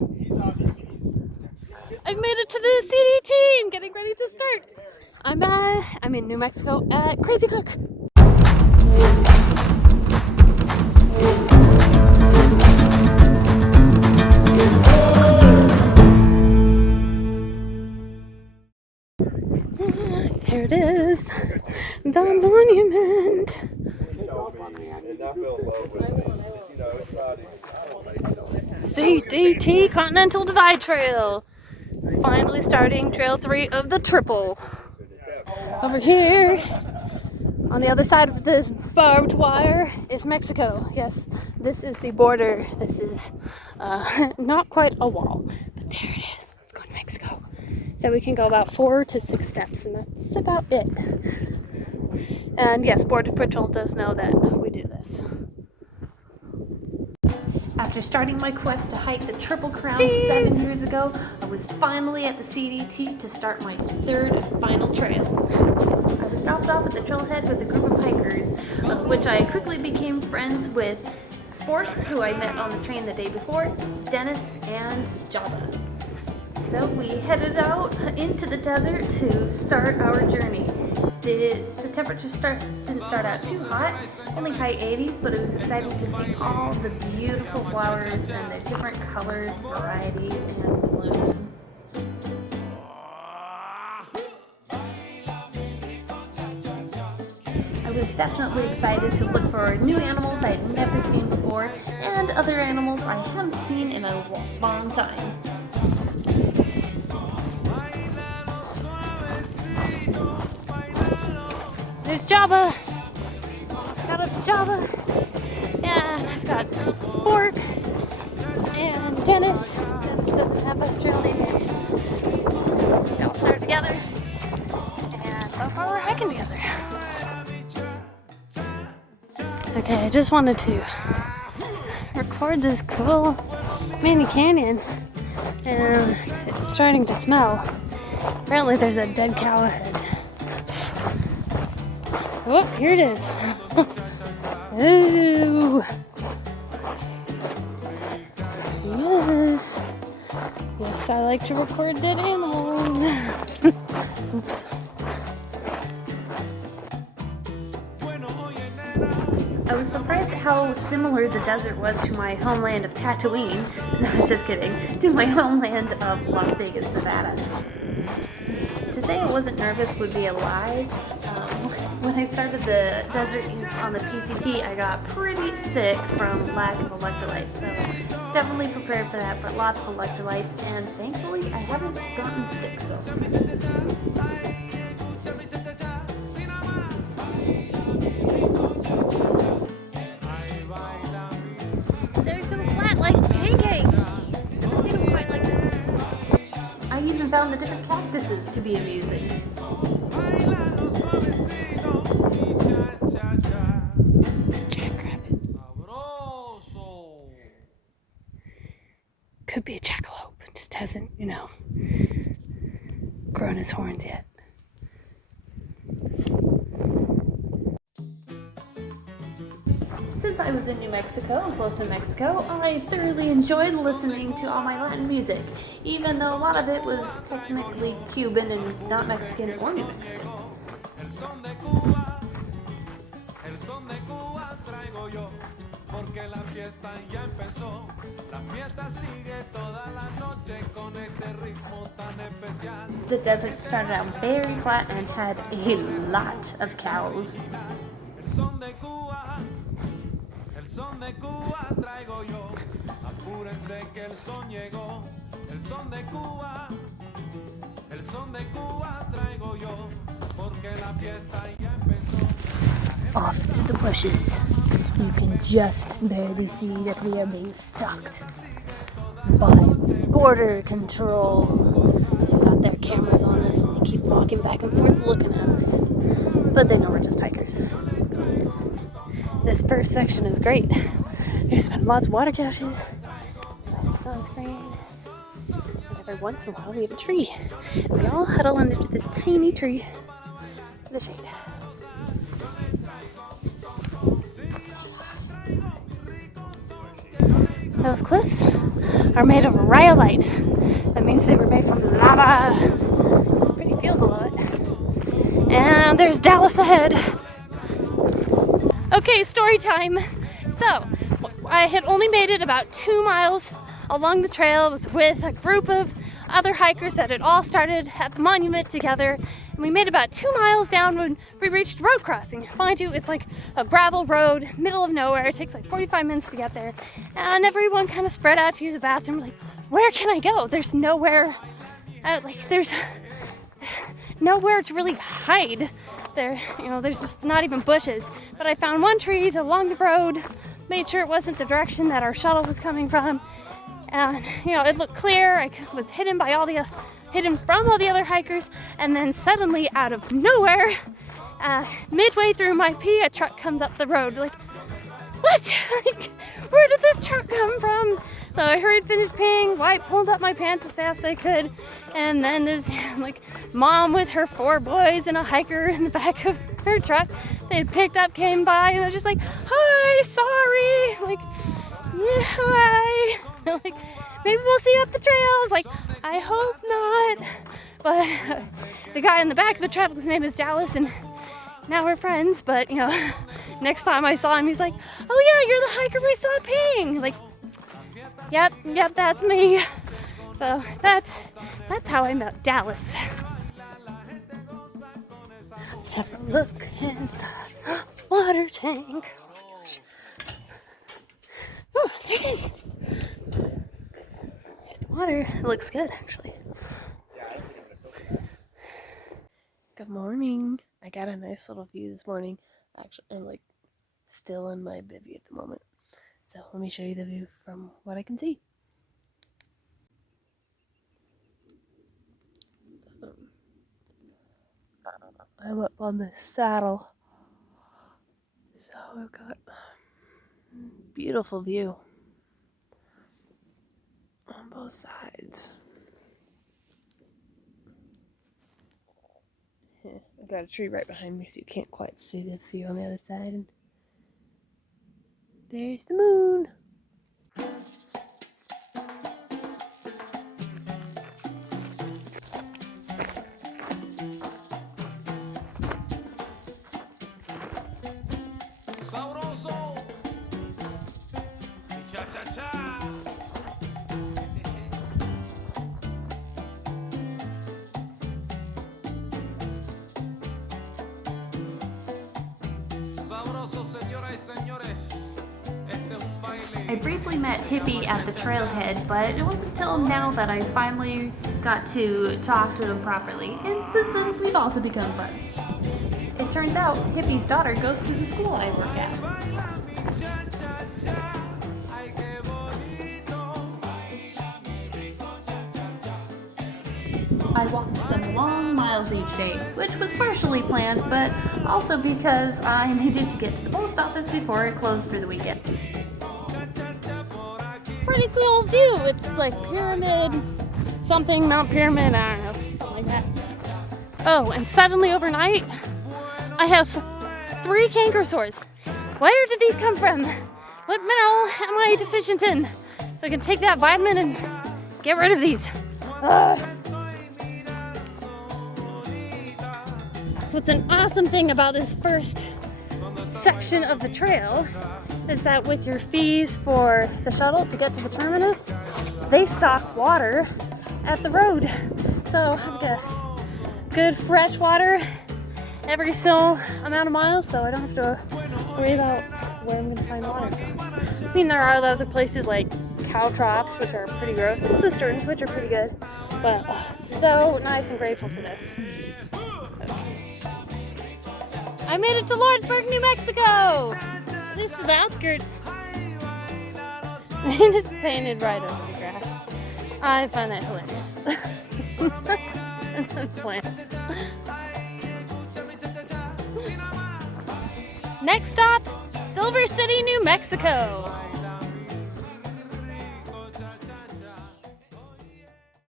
I've made it to the CDT and getting ready to start. I'm in New Mexico at Crazy Cook. Here it is, the monument. CDT Continental Divide Trail. Finally starting Trail 3 of the triple. Over here, on the other side of this barbed wire, is Mexico. Yes, this is the border. This is not quite a wall, but there it is. Let's go to Mexico. So we can go about 4 to 6 steps, and that's about it. And yes, Border Patrol does know that we do this. After starting my quest to hike the Triple Crown 7 years ago, I was finally at the CDT to start my third and final trail. I was dropped off at the trailhead with a group of hikers, of which I quickly became friends with Sports, who I met on the train the day before, Dennis, and Java. So we headed out into the desert to start our journey. The temperature didn't start out too hot, only high 80s, but it was exciting to see all the beautiful flowers and the different colors, variety, and bloom. I was definitely excited to look for new animals I had never seen before, and other animals I haven't seen in a long time. There's Java. Got up to Java. And I've got Sport and Dennis. Dennis doesn't have a trail name yet. They all started together. And so far we're hiking together. Okay, I just wanted to record this cool mini canyon. And it's starting to smell. Apparently there's a dead cow ahead. Oh, here it is. Ooh. Yes. Yes, I like to record dead animals. Oops. I was surprised at how similar the desert was to my homeland of Tatooine. No, just kidding. To my homeland of Las Vegas, Nevada. To say I wasn't nervous would be a lie. When I started the desert on the PCT, I got pretty sick from lack of electrolytes, so definitely prepared for that, but lots of electrolytes, and thankfully I haven't gotten sick so far. They're so flat like pancakes! I've never seen them quite like this. I even found the different cactuses to be amusing. Could be a jackalope, just hasn't, grown his horns yet. Since I was in New Mexico and close to Mexico, I thoroughly enjoyed listening to all my Latin music, even though a lot of it was technically Cuban and not Mexican or New Mexican. The desert started out very flat and had a lot of cows. Off through the bushes, you can just barely see that we are being stalked by border control. They've got their cameras on us and they keep walking back and forth looking at us. But they know we're just hikers. This first section is great. There's been lots of water caches, sunscreen, and every once in a while we have a tree. We all huddle under this tiny tree for the shade. those cliffs are made of rhyolite. That means they were made from lava. It's a pretty view below it. And there's Dallas ahead. Okay, story time. So, I had only made it about 2 miles along the trail. I was with a group of other hikers that had all started at the monument together. And we made about 2 miles down when we reached road crossing. Mind you, it's like a gravel road, middle of nowhere. It takes like 45 minutes to get there. And everyone kind of spread out to use the bathroom. Like, where can I go? There's nowhere, there's nowhere to really hide. There, there's just not even bushes. But I found one tree along the road, made sure it wasn't the direction that our shuttle was coming from. And, it looked clear. I was hidden from all the other hikers. And then suddenly, out of nowhere, midway through my pee, a truck comes up the road. Like, what? Like, where did this truck come from? So I hurried, finished peeing, pulled up my pants as fast as I could. And then this, mom with her 4 boys and a hiker in the back of her truck they had picked up came by, and they're just like, hi, sorry. Like, yeah, hi. Like, maybe we'll see you up the trail. I was like, I hope not. But the guy in the back of the truck, his name is Dallas, and now we're friends. But next time I saw him, he's like, oh yeah, you're the hiker we saw peeing. Like, yep, that's me. So that's how I met Dallas. Have a look inside water tank. Oh my gosh. Oh, there it is. There's the water. It looks good, actually. Good morning. I got a nice little view this morning. Actually, I'm still in my bivvy at the moment. So let me show you the view from what I can see. I'm up on this saddle, so I've got a beautiful view on both sides. Yeah, I've got a tree right behind me, so you can't quite see the view on the other side. And there's the moon. Sabroso, cha cha cha. Sabroso, señoras y señores. Este es un baile. I briefly met Hippie at the trailhead, but it wasn't until now that I finally got to talk to him properly. And since then, we've also become friends. It turns out Hippie's daughter goes to the school I work at. I walked some long miles each day, which was partially planned, but also because I needed to get to the post office before it closed for the weekend. Pretty cool view. It's like pyramid, something, Mount Pyramid, I don't know, something like that. Oh, and suddenly overnight, I have 3 canker sores. Where did these come from? What mineral am I deficient in? So I can take that vitamin and get rid of these. So what's an awesome thing about this first section of the trail is that with your fees for the shuttle to get to the terminus, they stock water at the road. So I've got good fresh water every so amount of miles, so I don't have to worry about where I'm going to find water from. I mean, there are other places like cow troughs, which are pretty gross, and cisterns, which are pretty good, but so nice and grateful for this. I made it to Lordsburg, New Mexico! At least to the outskirts. It is painted right over the grass. I find that hilarious. And then plants. Next stop, Silver City, New Mexico.